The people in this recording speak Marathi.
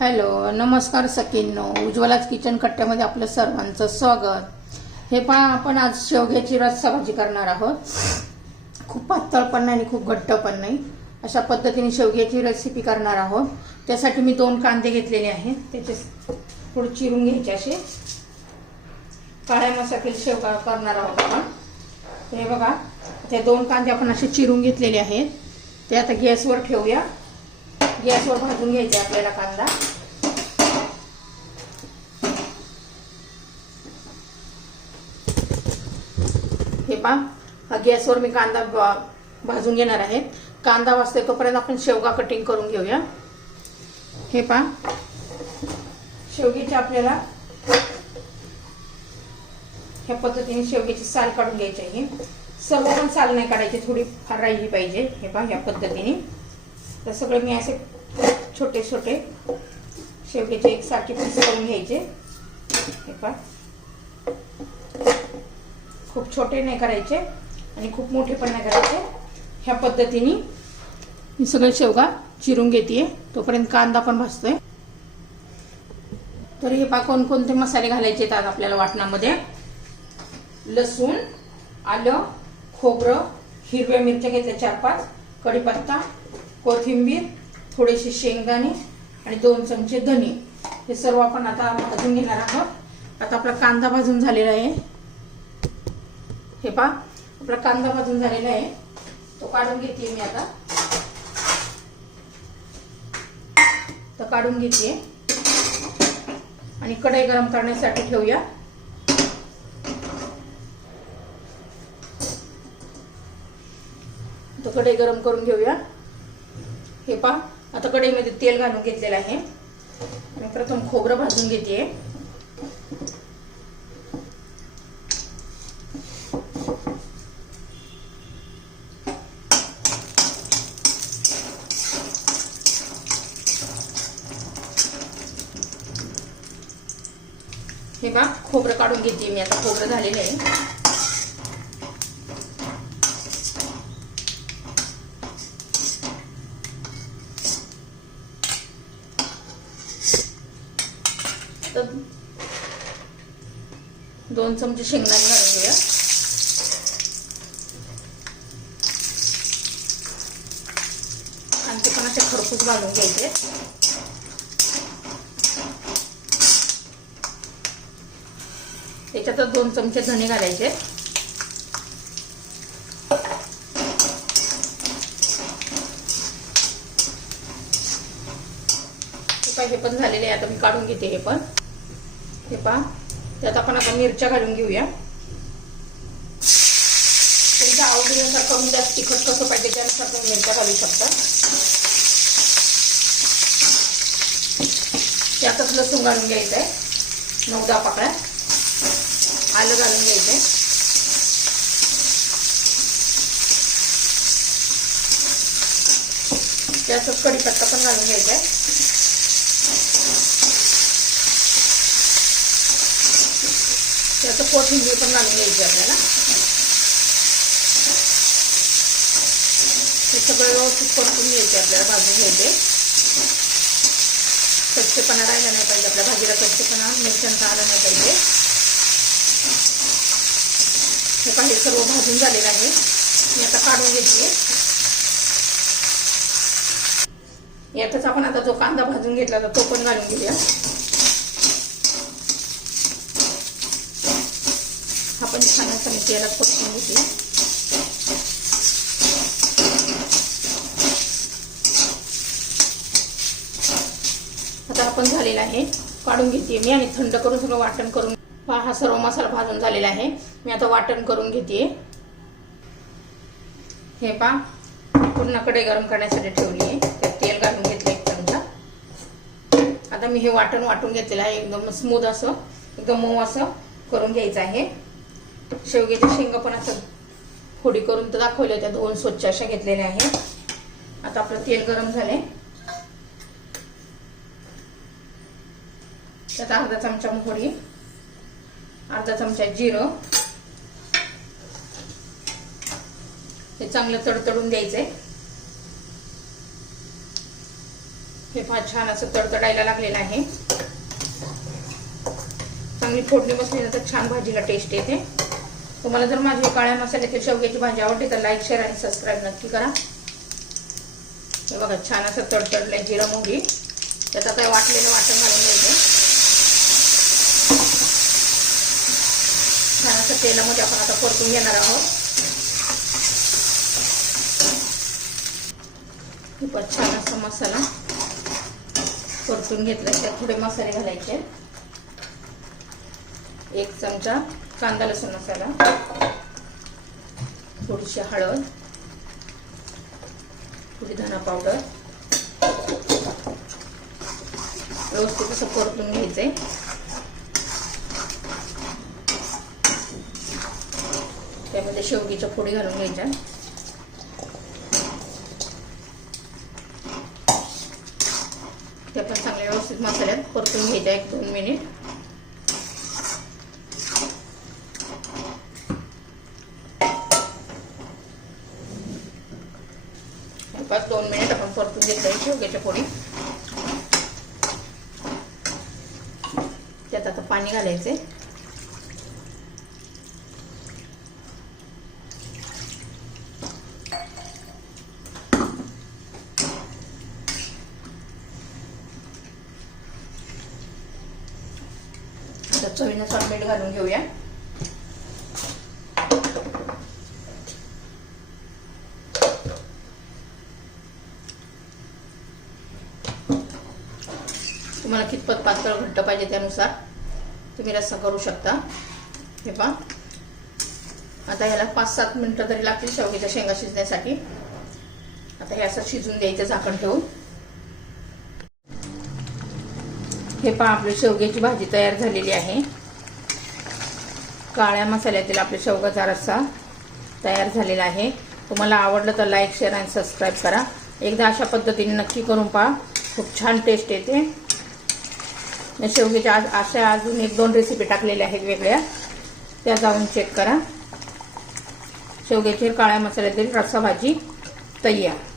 हॅलो नमस्कार सकींनो उज्ज्वलाच किचन कट्ट्यामध्ये आपलं सर्वांचं स्वागत. हे पहा आपण आज शेवग्याची रस्सा भाजी करणार आहोत. खूप पातळ पण नाही आणि खूप घट्ट पण नाही. अशा पद्धतीने शेवग्याची रेसिपी करणार आहोत. त्यासाठी मी दोन कांदे घेतलेले आहेत. त्याचे थोडं चिरून घ्यायचे असे. काळ्या मसातील शेवगा करणार आहोत आपण. हे बघा ते दोन कांदे आपण असे चिरून घेतलेले आहेत. ते आता गॅसवर ठेवूया. गॅसवर भाजून घ्यायचे आपल्याला कांदा. हे पा हा गॅसवर मी कांदा भाजून घेणार आहे. कांदा वाजते तोपर्यंत आपण शेवगा कटिंग करून घेऊया. हे पा शेवगीचे आपल्याला ह्या पद्धतीने शेवग्याची साल काढून घ्यायची आहे. सर्व पण साल नाही काढायची थोडी फार राहिली पाहिजे. हे पहा ह्या पद्धतीने. तर सगळे मी असे छोटे छोटे शेवग्याचे एक सारखे पीस करून घ्यायचे. हे पा खूप छोटे नाही करायचे आणि खूप मोठे पण नाही करायचे. ह्या पद्धतीने मी सगळे शेवगा चिरून घेते तोपर्यंत कांदा पण भाजतोय. तर हे पा कोणकोणते मसाले घालायचे आहेत आज आपल्याला वाटणामध्ये. लसूण आलं खोबरं हिरव्या मिरच्या घेतल्या चार पाच कढीपत्ता कोथिंबीर थोडेसे शेंगदाणे आणि दोन चमचे धने हे सर्व आपण आता भाजून घेणार आहोत. आता आपला कांदा भाजून झालेला आहे. हे पहा आपला कांदा भाजून झालेला आहे. तो काढून घेते मी आता. तर काढून घेते. आणि कढई गरम करण्यासाठी ठेवूया. तर कढई गरम करून घेऊया. हे पहा. आता कढईमध्ये तेल घालून घेतलेलं आहे. आणि प्रथम खोबरं भाजून घेते हे पहा खोबरं काढून घेते मी. आता खोबरं झालेलं आहे तर दोन चमचे शेंगदाणे घालून घेऊया. आणि ते पण असे खरपूस घालून घ्यायचे. त्याच्यातच दोन चमचे धणे घालायचे. हे पण झालेले आहे. आता मी काढून घेते हे पण. हे पहा. त्यात आपण आता मिरच्या घालून घेऊया. तुमच्या आवडीनुसार कमी जास्त तिखट कसं पाहिजे त्यानुसार तुम्ही मिरच्या घालू शकता. त्यातच लसूण घालून घ्यायचं आहे नऊ दहा पाकळ्या आलं घालून घ्यायचंय. त्यातच कढीपत्ता पण घालून घ्यायचा आहे त्याचं कोथिंबीर पण घालून घ्यायची आपल्याला. हे सगळं व्यवस्थित परतून घ्यायचे आपल्याला भाजून घ्यायचे. कच्चेपणा राहिला नाही पाहिजे आपल्या भाजीला कच्चेपणा मिरच्यांचा आला नाही पाहिजे. हे पाहिजे सर्व भाजून झालेलं आहे. मी आता काढून घेतली. यातच आपण आता जो कांदा भाजून घेतला तो पण घालून घेऊया. आपण छान असं मी तेलात परतून घेतली आता आपण झालेला आहे. काढून घेते मी आणि थंड करून सगळं वाटण करून. पहा हा सर्व मसाला भाजून झालेला आहे. मी आता वाटण करून घेते. हे पा पूर्ण कढई गरम करण्यासाठी ठेवली आहे. त्यात तेल घालून घेतलं एक चमचा. आता मी हे वाटण वाटून घेतलेलं आहे. एकदम स्मूथ असं एकदम मऊ असं करून घ्यायचं आहे. शेवग्याच्या शेंगा पण असं फोडी करून तर दाखवल्या त्या दोन स्वच्छ अशा घेतलेल्या आहेत. आता आपलं तेल गरम झालंय. त्यात अर्धा चमचा मोहरी अर्धा चमचा जिरं. हे चांगलं तडतडून द्यायचंय. हे फार छान असं तडतडायला लागलेलं आहे. चांगली फोडणी बसली ना तर छान भाजीला टेस्ट येते. तुम्हाला जर माझी काळ्या मसाल्याची शेवग्याची भाजी आवडली तर लाईक शेअर आणि सबस्क्राईब नक्की करा. हे बघा छान असं तडतडलंय जिरा मोहरी त्याचा काय वाटलेलं वाटण घालून घ्यायचं. छान असं तेलामध्ये आपण आता परतून घेणार आहोत. खूपच छान असा मसाला परतून घेतला त्यात थोडे मसाले घालायचे. एक चमचा कांदा लसूण मसाला थोडीशी हळद. थोडी धना पावडर. व्यवस्थित असं परतून घ्यायचंय. त्यामध्ये शेवगीच्या फोडी घालून घ्यायच्या. त्या पण चांगल्या व्यवस्थित मसाल्यात परतून घ्यायच्या एक दोन मिनिट. पाच दोन मिनिट आपण परतून घेतलंय शेवग्याच्या पोळी त्यात आता पाणी घालायचे चवीनुसार मीठ घालून घेऊया तुम्हाला कितपत पातळ घट्ट पाहिजे त्यानुसार. तुम्ही रस्सा करू शकता. हे पहा. आता ह्याला पाच सात मिनिटं तरी लागतील शेवग्याच्या शेंगा शिजण्यासाठी. आता हे असं शिजून द्यायचं झाकण ठेवून. हे पहा आपली शेवग्याची भाजी तयार झालेली आहे. काळ्या मसाल्यातील आपला शेवगाचा रस्सा तयार झालेला आहे. तुम्हाला आवडलं तर लाईक शेअर आणि सबस्क्राईब करा. एकदा अशा पद्धतीने नक्की करून पहा. खूप छान टेस्ट येते. शेवग्याच्या आज अशा अजून एक दोन रेसिपी टाकलेल्या आहेत वेगळ्या. त्या जाऊन चेक करा. शेवग्याची काळ्या मसाल्यातील रस्सा भाजी तयार.